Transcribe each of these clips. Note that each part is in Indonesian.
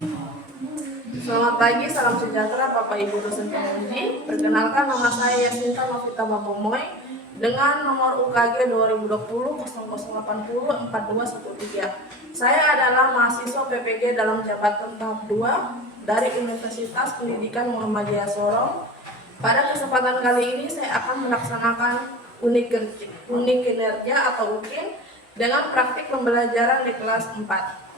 Selamat pagi, salam sejahtera Bapak Ibu dosen penguji. Perkenalkan, nama saya Yasinta Novita Mapomoy dengan nomor UKG 2020 0080 4213. Saya adalah mahasiswa PPG dalam jabatan tahap 2 dari Universitas Pendidikan Muhammadiyah Sorong. Pada kesempatan kali ini saya akan melaksanakan unit kinerja atau UKIN dengan praktik pembelajaran di kelas 4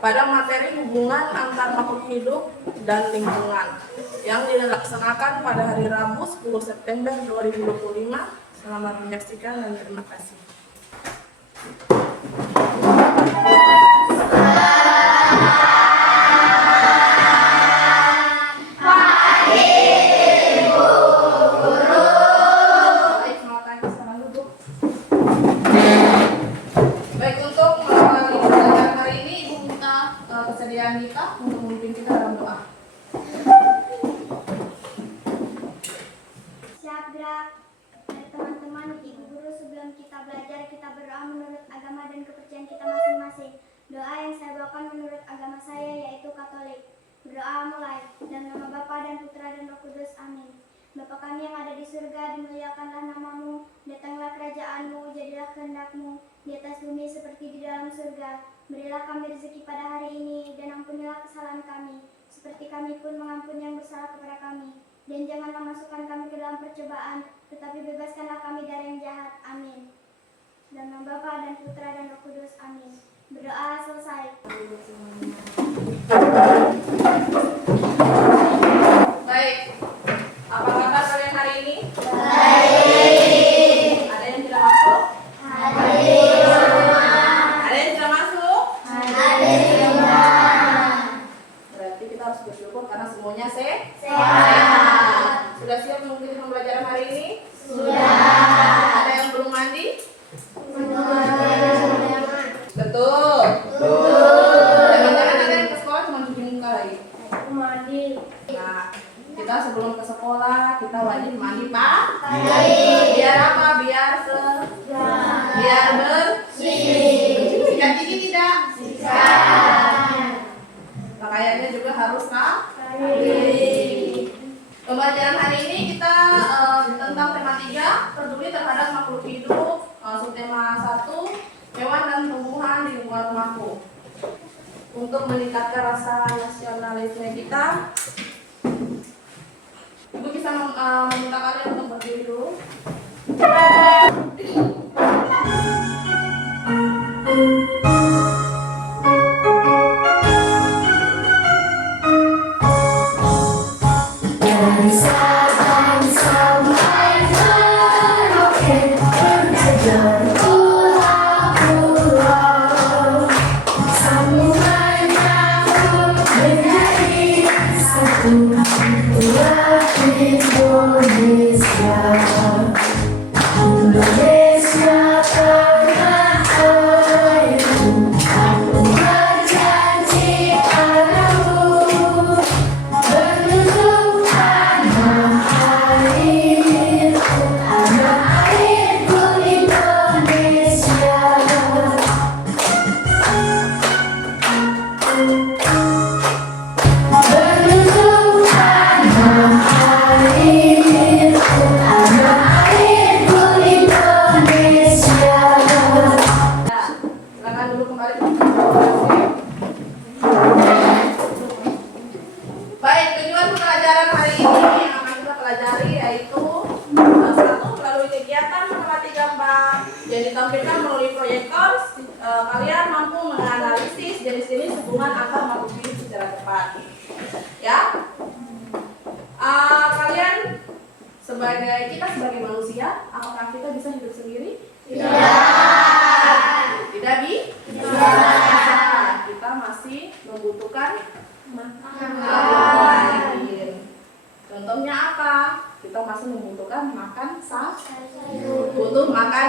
pada materi hubungan antar makhluk hidup dan lingkungan yang dilaksanakan pada hari Rabu 10 September 2025. Selamat menyaksikan dan terima kasih. Kesediaan kita untuk memimpin kita dalam doa. Syabrak, teman-teman, ibu guru, sebelum kita belajar kita berdoa menurut agama dan kepercayaan kita masing-masing. Doa yang saya bawakan menurut agama saya yaitu Katolik. Berdoa mulai. Dalam nama Bapa dan Putra dan Roh Kudus. Amin. Bapa kami yang ada di surga, dimuliakanlah namamu, datanglah kerajaanmu, jadilah kehendakmu di atas bumi seperti di dalam surga. Berilah kami rezeki pada hari ini, dan ampunilah kesalahan kami, seperti kami pun mengampuni yang bersalah kepada kami. Dan janganlah masukkan kami ke dalam percobaan, tetapi bebaskanlah kami dari yang jahat. Amin. Dalam nama Bapa dan Putra dan Roh Kudus. Amin. Berdoa selesai. Baik, apa kabar kalian hari ini? Baik. Ada yang tidak masuk? Hadir. Ada yang tidak masuk? Hadir. Berarti kita harus bersyukur karena semuanya sehat. Sudah siap mengikuti pembelajaran hari ini? Sudah. Ada yang belum mandi? Betul. Betul. Jangan-jangan ada yang ke sekolah cuma cuci muka lagi. Mandi. Nah, kita sebelum ke sekolah kita wajib mandi, Pak. Baik. Biar apa? Biar bersih. Sikat gigi tidak? Pakaiannya juga harus rapi. Pembelajaran hari ini kita tentang tema 3, peduli terhadap makhluk hidup, subtema 1, hewan dan tumbuhan di lingkungan rumahku. Untuk meningkatkan rasa nasionalisme kita, Ibu bisa meminta kalian untuk berdiri dulu. Baik, tujuan pembelajaran hari ini yang akan kita pelajari yaitu 1. Melalui kegiatan mengamati gambar yang ditampilkan melalui proyektor, kalian mampu menganalisis jenis-jenis hubungan antar makhluk hidup secara tepat. Ya, kalian kita sebagai manusia, apakah kita bisa hidup sendiri? Tidak bisa. Kita masih membutuhkan makan. Contohnya apa? Kita masih membutuhkan makan butuh makan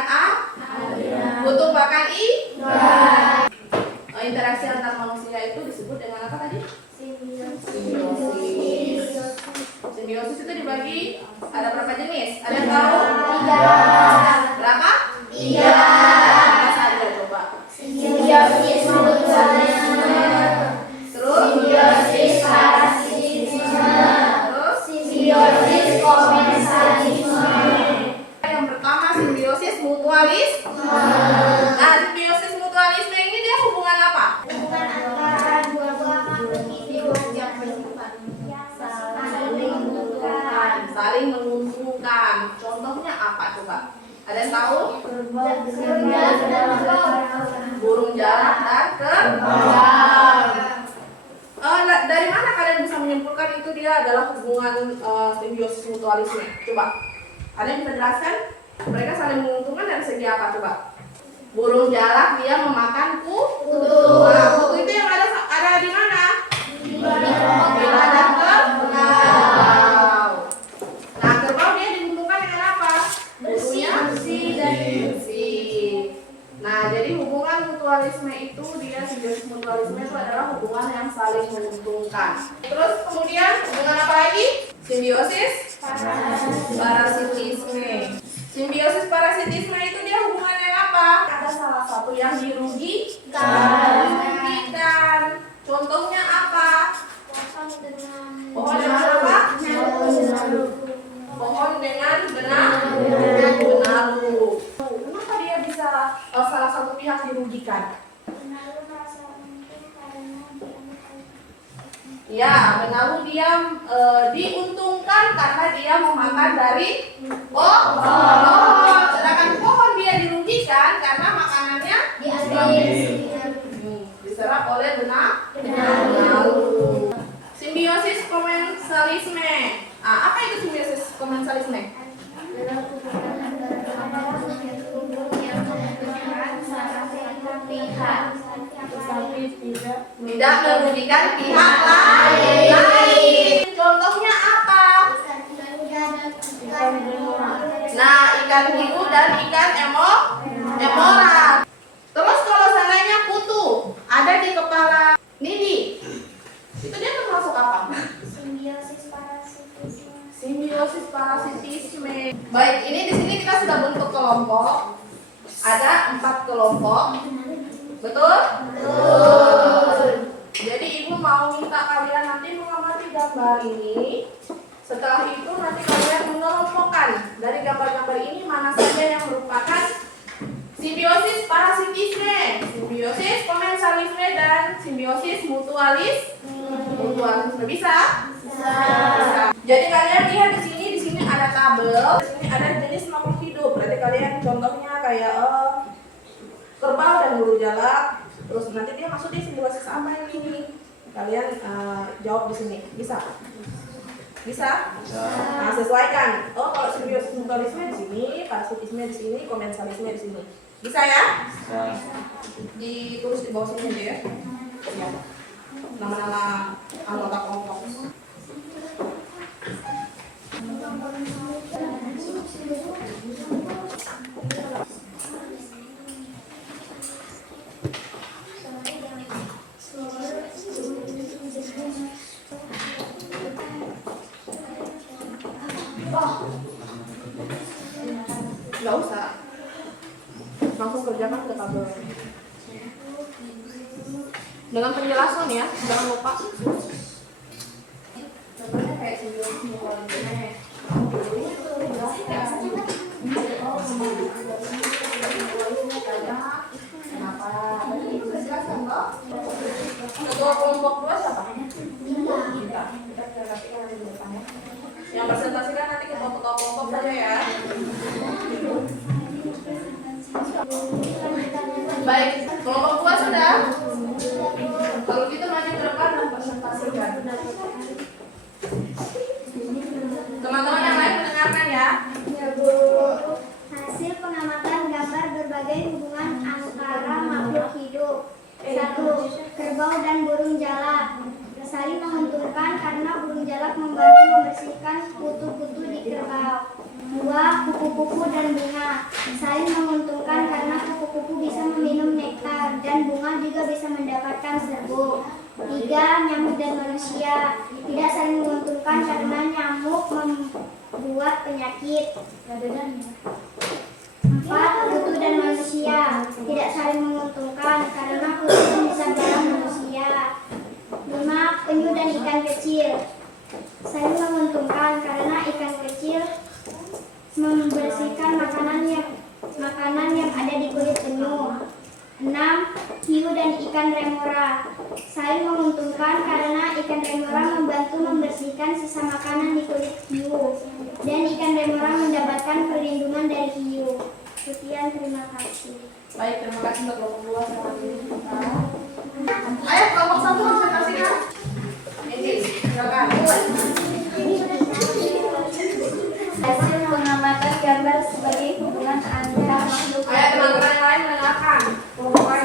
butuh makan interaksi antar manusia itu disebut dengan apa tadi? Simbiosis. Simbiosis itu dibagi ada berapa jenis? Ada yang tahu? 3. Berapa? 3. Apa saja coba? Simbiosis mutualisme. Terus? Ada yang tahu? Burung jalak dan kerbau. Dari mana kalian bisa menyimpulkan itu dia adalah hubungan simbiosis mutualisme? Coba, ada yang bisa jelaskan? Mereka saling menguntungkan dari segi apa? Coba. Burung jalak dia memakan kutu. Nah, kutu itu yang ada di mana? Di badan kerbau. Nah, kerbau dia diuntungkan dengan apa? Bersih dan bersih. Nah, jadi hubungan mutualisme itu dia simbiosis mutualisme itu adalah hubungan yang saling menguntungkan. Terus kemudian hubungan apa lagi? Simbiosis parasitisme. Simbiosis parasitisme itu dia hubungan yang apa? Ada salah satu yang dirugikan. Contohnya apa? Pohon dengan apa? Pohon dengan benalu. Kenapa dia bisa salah satu pihak dirugikan? Ya, benalu dia diuntungkan karena dia memakan dari pohon. Sedangkan pohon dia dirugikan karena makanannya diserap oleh benalu. Simbiosis komensalisme. Apa itu simbiosis komensalisme? Tidak merugikan pihak lain. Contohnya apa? Nah, ikan hiu dan ikan emora. Terus kalau seandainya kutu ada di kepala Nidi, itu dia termasuk apa? Simbiosis parasitisme. Baik, ini di sini kita sudah bentuk kelompok. Ada 4 kelompok. Betul? Jadi ibu mau minta kalian nanti mengamati gambar ini. Setelah itu nanti kalian mengelompokkan dari gambar-gambar ini mana saja yang merupakan simbiosis parasitisme, simbiosis komensalisme, dan simbiosis mutualisme. Bisa? Bisa. Jadi kalian lihat di sini ada tabel, di sini ada jenis makhluk hidup. Berarti kalian contohnya kayak kerbau dan burung jalak. Terus nanti dia masuk di simbiosis apa yang ini? Kalian jawab di sini. Bisa? Bisa? Nah, sesuaikan. Oh, kalau simbiosis mutualisme di sini, parasitisme di sini, komensalisme di sini. Bisa ya? Ditulis di bawah sini aja ya. Ya. Nama-nama anggota kelompok. Nggak usah, langsung kerjakan ke tabel dengan penjelasan ya, jangan lupa. Contohnya kayak simbiosis mutualisme. Kenapa? Tadi itu sudah jelaskan kok. Ketua kelompok 2 siapa? Kita presentasikan nanti di depan ya. Yang presentasikan nanti ketua kelompok saja ya. Baik, kelompok 2 sudah? Kalau gitu maju ke depan dan presentasikan. Teman-teman yang lain mendengarkan ya. Hasil pengamatan gambar berbagai hubungan antara makhluk hidup. 1. Kerbau dan burung jalak saling menguntungkan karena burung jalak membantu membersihkan kutu-kutu di kerbau. 2. Kupu-kupu dan bunga saling menguntungkan karena kupu-kupu bisa meminum nektar dan bunga juga bisa mendapatkan serbuk. 3. Nyamuk dan manusia tidak saling menguntungkan karena nyamuk membuat penyakit. 4. Kutu dan manusia tidak saling menguntungkan karena kutu bisa menyerang manusia. 5. Penyu dan ikan kecil saling menguntungkan karena ikan kecil membersihkan makanan yang ada di kulit penyu. 6. Hiu dan ikan remora saling menguntungkan karena ikan remora membantu membersihkan sisa makanan di kulit hiu dan ikan remora mendapatkan perlindungan dari hiu. Sekian, terima kasih. Baik, terima kasih untuk kelompok 2 sama ini. Ayo kelompok 1 presentasikan. Ini, silakan. Hasil pengamatan gambar sebagai hubungan antara makhluk. Ayo teman-teman yang lain mendengarkan.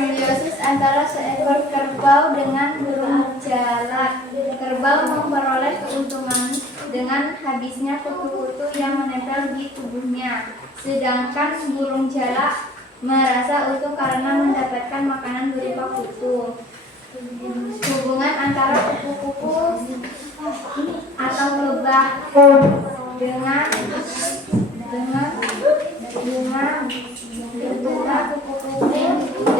Simbiosis antara seekor kerbau dengan burung jalak. Kerbau memperoleh keuntungan dengan habisnya kutu-kutu yang menempel di tubuhnya. Sedangkan burung jalak merasa utuh karena mendapatkan makanan berupa kutu. Hubungan antara kupu-kupu atau lebah dengan kupu-kupu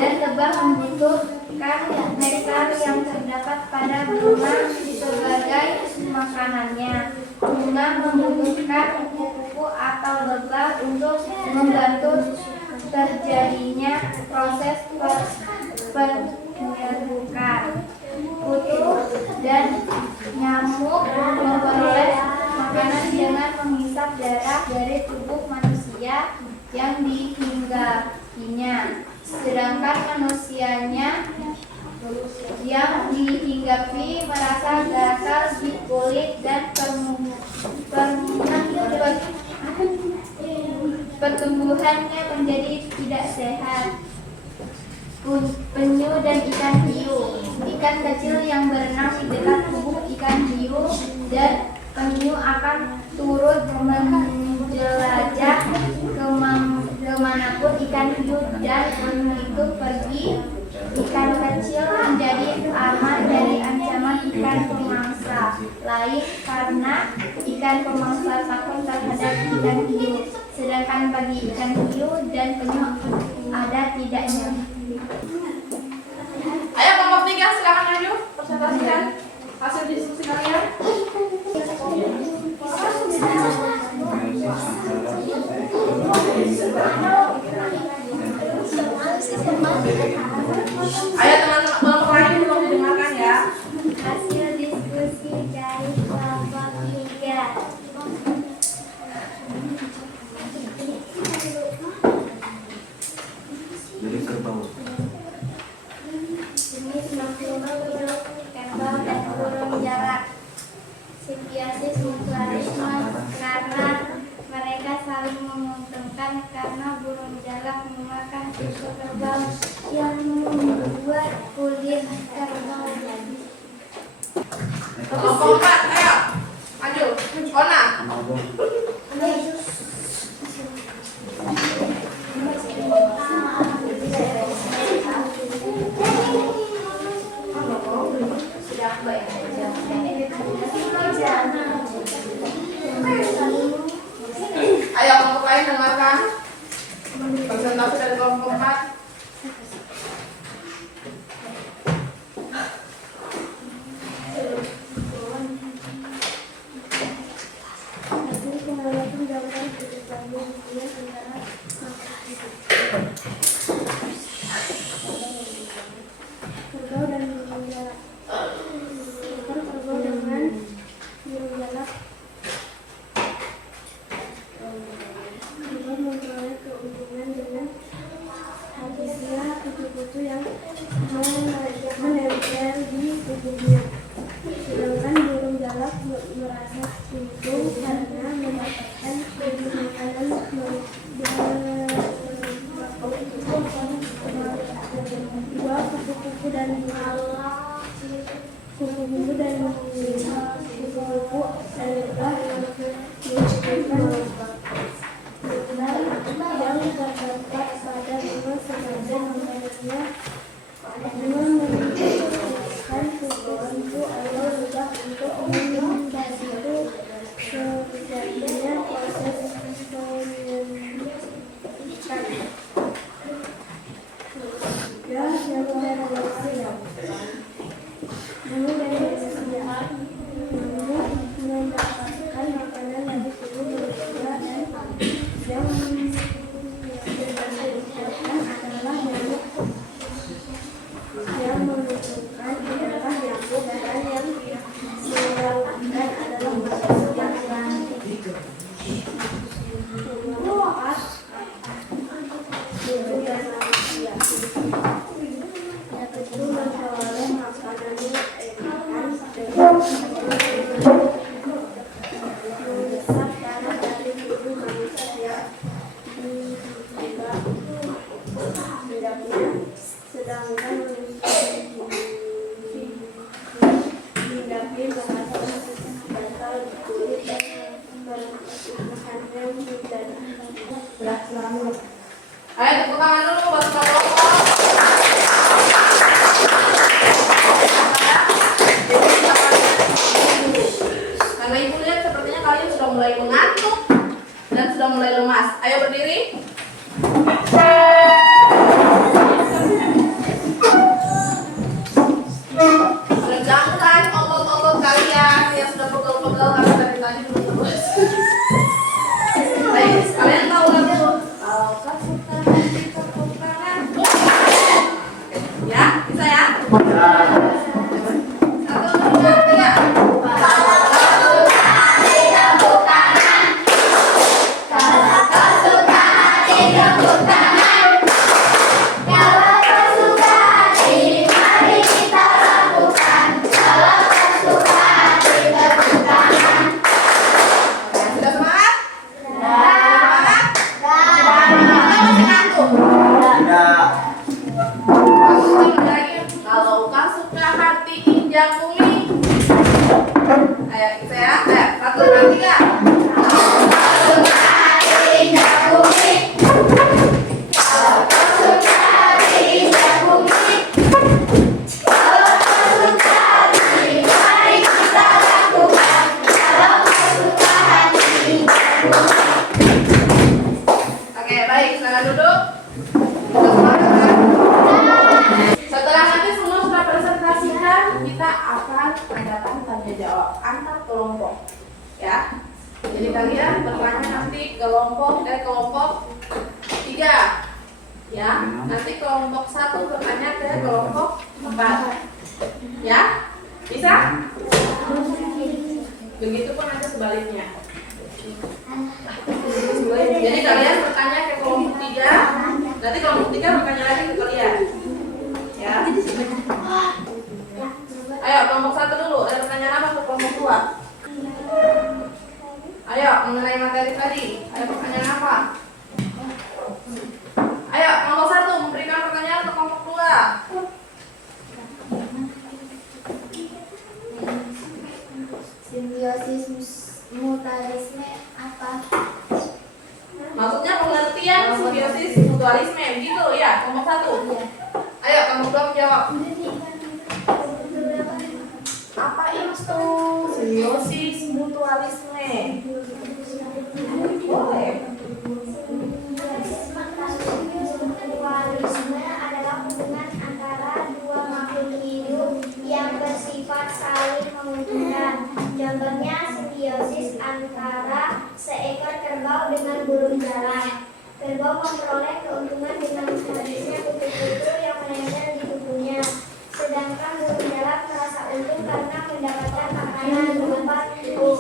dan lebah membutuhkan nektar yang terdapat pada bunga sebagai makanannya. Bunga membutuhkan kupu-kupu atau lebah untuk membantu terjadinya proses penyerbukan. Kutu dan nyamuk memperoleh makanan dengan menghisap darah dari tubuh manusia yang dihinggapinya. Sedangkan manusianya yang dihinggapi merasa gatal di kulit dan pertumbuhannya menjadi tidak sehat. Penyu dan ikan hiu. Ikan kecil yang berenang di dekat tubuh ikan hiu dan penyu akan turut menjelajah kemanapun ikan hiu dan penyu itu pergi. Ikan kecil menjadi aman dari ancaman ikan pemangsa lain karena ikan pemangsa takut terhadap ikan hiu. Sedangkan bagi ikan hiu dan penyu ada tidaknya. Ayo kelompok 3 silakan maju presentasikan hasil diskusi kalian. Ayo teman-teman kelompok lain belum didengarkan ya. Hasil diskusi dari kelompok 3. Jadi kerbau. Jenis makhluk kerbau dan burung jalak. Simbiosis mutualisme karena mereka saling menguntungkan karena burung jalak memakan susu kerbau yang membuat kulit kerbau jadi. Kelompok 4, ayo maju. Ona. Ayo kelompok lain dengarkan presentasi dari kelompok 4. Hasil pengamatan gambar sebagai hubungan antara kerbau dan burung jalak. Seekor kerbau dengan burung jalak. Kerbau memperoleh keuntungan dengan habisnya kutu-kutu yang menempel di tubuhnya. Sedangkan burung jalak merasa untung karena mendapatkan makanan dua kupu-kupu dan kupu-kupu dan lebah yang terdapat pada bunga sebagai makanannya dengan membutuhkan kupu-kupu atau lebah untuk membantu terjadinya proses penyembuhan. Ya, yang dari manusia. Namun dari manusia, namun mendapatkan makanan dari tubuh manusia dan yang adalah nyamuk yang membutuhkan berdiri. Regangkan otot-otot kalian yang sudah pegel-pegel karena dari tadi belum terus. Baik, kalian tahu lagu kalau kau suka hati tepuk tangan. Ya, bisa ya? Satu, dua, tiga. Sudah semangat? Semangat? Atau masih ngantuk? Kalau kau suka hati injak bumi. Ayo kita ya. Ayo, satu, dua, tiga. Oke, baik. Sekarang duduk. Sudah semangat, kan? Setelah nanti semua sudah presentasikan, kita akan adakan tanya jawab antar kelompok, ya. Jadi kalian bertanya nanti kelompok 3, ya. Nanti kelompok 1 bertanya ke kelompok 4, ya. Bisa? Begitupun nanti sebaliknya. Jadi kalian bertanya ke kelompok 3, nanti kelompok 3 bertanya lagi ke kalian. Ya. Ayo kelompok 1 dulu, ada pertanyaan apa ke kelompok 2? Ayo mengenai materi tadi, ada pertanyaan apa? Ayo kelompok 1 memberikan pertanyaan ke kelompok 2. Simbiosis mutualisme apa? Maksudnya pengertian simbiosis mutualisme gitu ya, kelompok 1. Ayo kelompok 2 menjawab. Apa itu simbiosis mutualisme? Boleh. Mutualisme adalah hubungan antara dua makhluk hidup yang bersifat saling menguntungkan. Contohnya simbiosis antara seekor kerbau dengan burung jalak. Kerbau memperoleh keuntungan dengan habisnya kutu-kutu yang menempel di tubuhnya. Sedangkan burung jalak merasa untung karena mendapatkan makanan berupa kutu.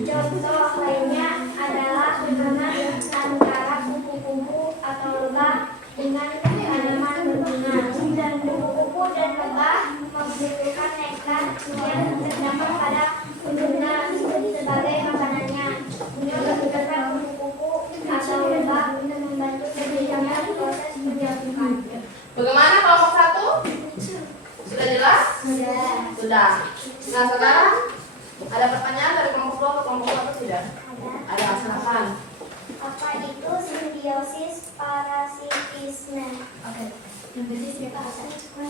Contoh lainnya adalah hubungan antara kupu-kupu atau lebah dengan tanaman berbunga. Dan kupu-kupu dan lebah membutuhkan nektar yang terdapat pada bunga sebagai makanannya. Bunga membutuhkan kupu-kupu atau lebah untuk membantu terjadinya proses penjatuhan. Bagaimana kelompok 1? Sudah jelas? Sudah. Nah sekarang ada pertanyaan dari kelompok 2 ke kelompok 1 tidak? Ada, silakan. Apa itu simbiosis parasitisme? Oke.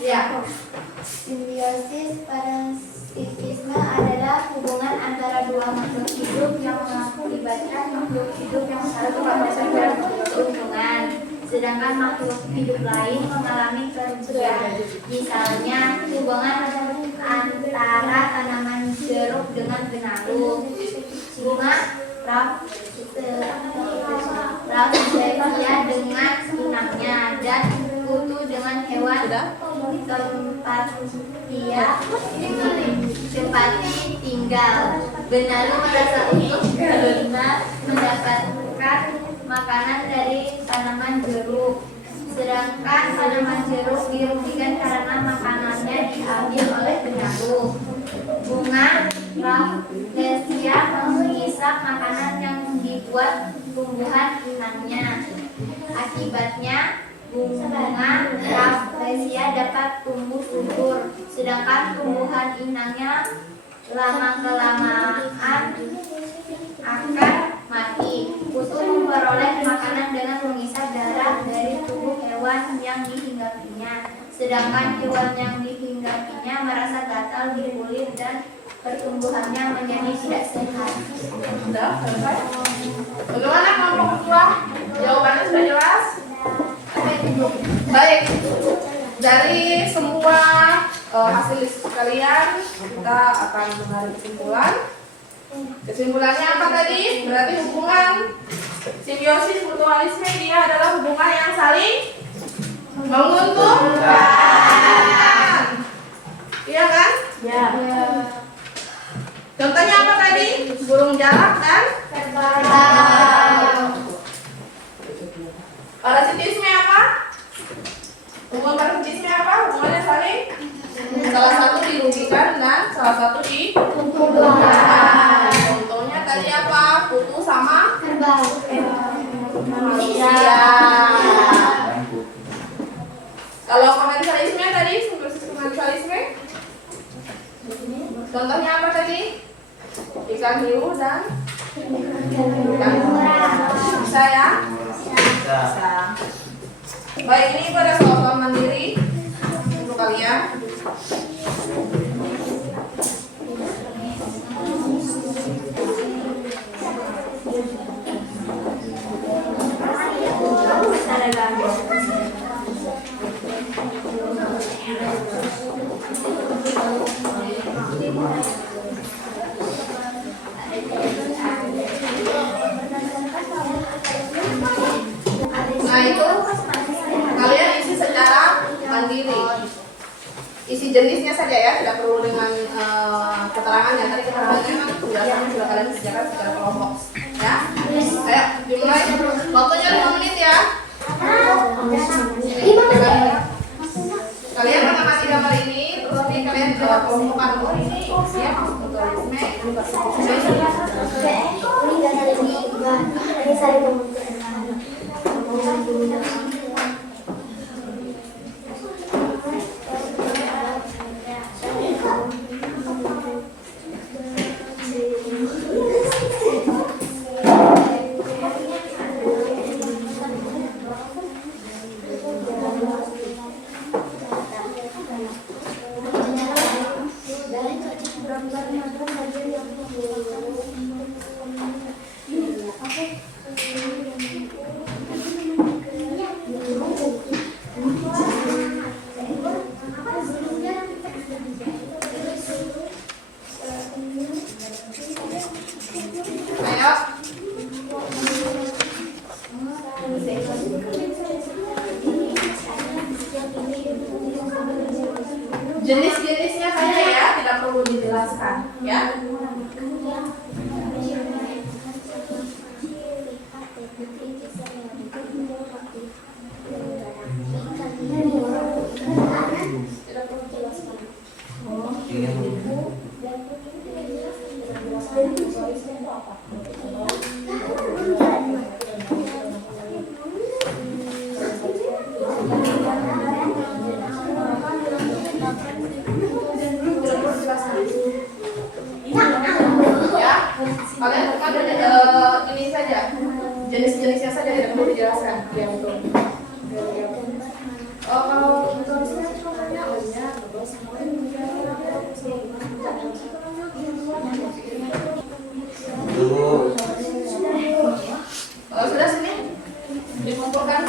Ya. Simbiosis parasitisme adalah hubungan antara dua makhluk hidup yang mengakibatkan makhluk hidup yang satu mendapatkan keuntungan, sedangkan makhluk hidup lain mengalami kerugian. Misalnya, hubungan antara tanaman jeruk dengan benalu, bunga Rafflesia dengan inangnya, dan kutu dengan hewan tempat tinggal. Benalu merasa untung karena mendapatkan makanan dari tanaman jeruk, sedangkan tanaman jeruk dirugikan karena makanannya diambil oleh benalu. Bunga Rafflesia menghisap makanan yang dibuat tumbuhan inangnya. Akibatnya bunga Rafflesia dapat tumbuh subur, sedangkan tumbuhan inangnya lama-kelamaan akan mati. Kutu memperoleh makanan dengan menghisap darah dari tubuh hewan yang dihinggapinya, sedangkan hewan yang dihinggapinya merasa gatal di kulit dan pertumbuhannya menjadi tidak sehat. Sudah selesai. Bagaimana kelompok kedua? Jawabannya sudah jelas? Baik. Dari semua hasil diskusi kalian, kita akan menarik kesimpulan. Kesimpulannya apa tadi? Berarti hubungan simbiosis mutualisme dia adalah hubungan yang saling menguntungkan. Iya kan? Ya. Contohnya apa tadi? Burung jalak dan Terbang. parasitisme apa? Hubungan parasitisme apa? Hubungannya saling salah satu dirugikan dan salah satu diuntungkan. Contohnya tadi apa? Kutu sama Terbang. manusia. Kalau komensalisme tadi, simbiosis komensalisme, contohnya apa tadi? Ikan hiu dan ikan bisa ya? Bisa. Baik, ini pada soal mandiri untuk kalian. Nah itu kalian isi secara mandiri. Isi jenisnya saja ya, tidak perlu dengan keterangannya. Tadi keterangannya kan sudah kalian kerjakan secara kelompok. Ya, ayo dimulai. Waktunya 5 menit ya. Kalian mengamati gambar ini, terus ini kalian kelompokkan. Oh ini isinya maksud mutualisme, ini ayo. Jenis-jenisnya saja ya, tidak perlu dijelaskan ya. Ya, kalian bukan ini saja, jenis-jenisnya saja tidak perlu dijelaskan. Ya betul. Kalau kalau sudah sini dikumpulkan.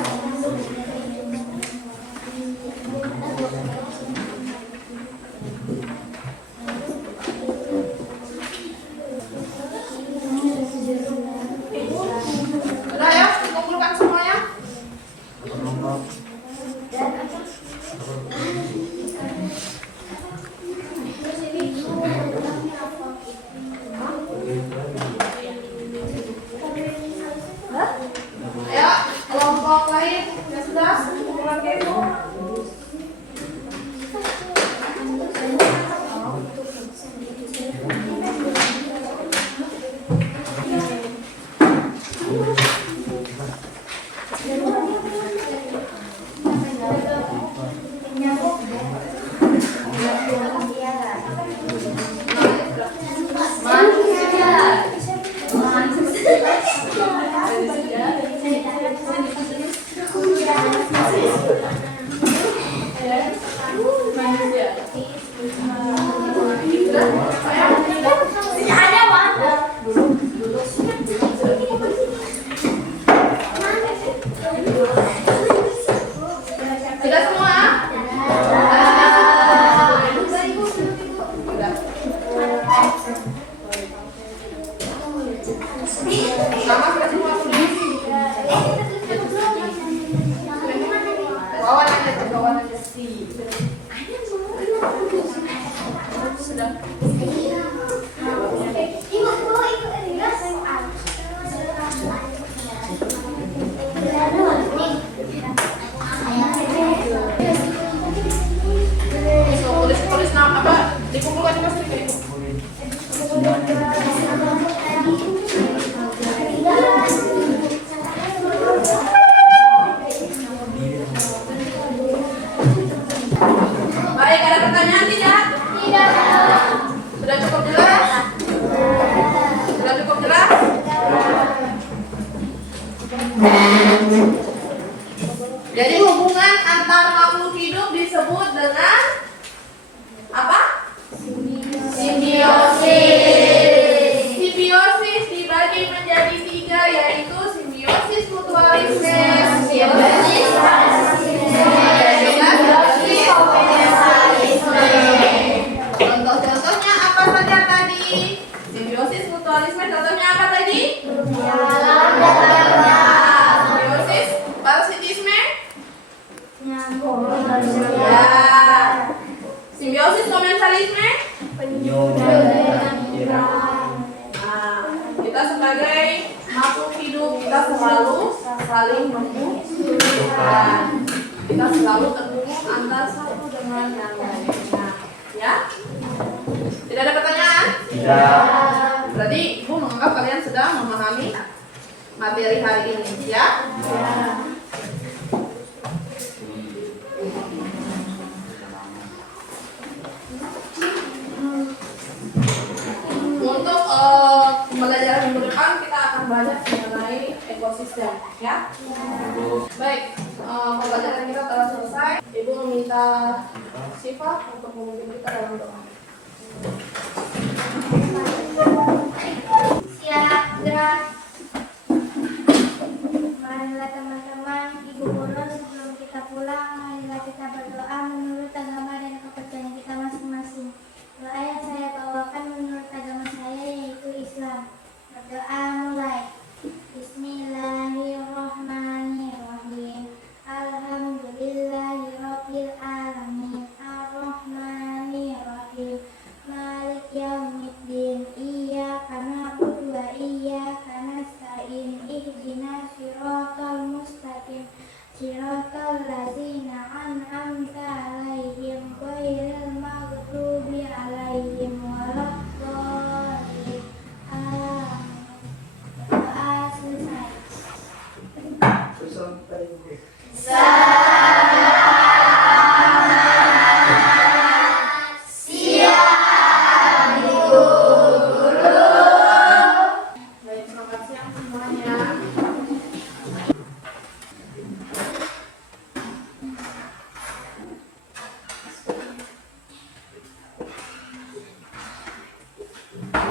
Udah ya, dikumpulkan semuanya. Jadi hubungan antar makhluk hidup disebut dengan apa? Simbiosis. Simbiosis dibagi menjadi 3, yaitu simbiosis mutualisme, simbiosis kompensalisme. Contoh-contohnya apa saja tadi? Simbiosis mutualisme contohnya apa tadi? Simbiosis parasitisme? Ya. Simbiosis komensalisme? Nah, kita sebagai makhluk hidup kita selalu saling membutuhkan. Kita selalu terhubung antara satu dengan yang lainnya. Ya? Tidak ada pertanyaan? Tidak. Berarti Ibu menganggap kalian sudah memahami materi hari ini, ya? Untuk pembelajaran minggu depan kita akan belajar mengenai ekosistem, ya? Baik, pembelajaran kita telah selesai. Ibu meminta Syifa untuk memimpin kita dalam doa. Siap, gerak. Marilah teman-teman, ibu guru, sebelum kita pulang, marilah kita berdoa menurut agama dan kepercayaan kita masing-masing. Doa yang saya bawakan menurut agama saya yaitu Islam. Berdoa mulai. Bismillahirrahmanirrahim. Alhamdulillahirabbil alamin. Arrahmanirrahim. Malik yaumiddin. Iyyaka na'budu wa iyyaka nasta'in. Ihdinas siratal mustaqim. Siratal ladzina an'amta 'alaihim ghairil maghdubi 'alaihim waladdallin. Amin. Doa selesai.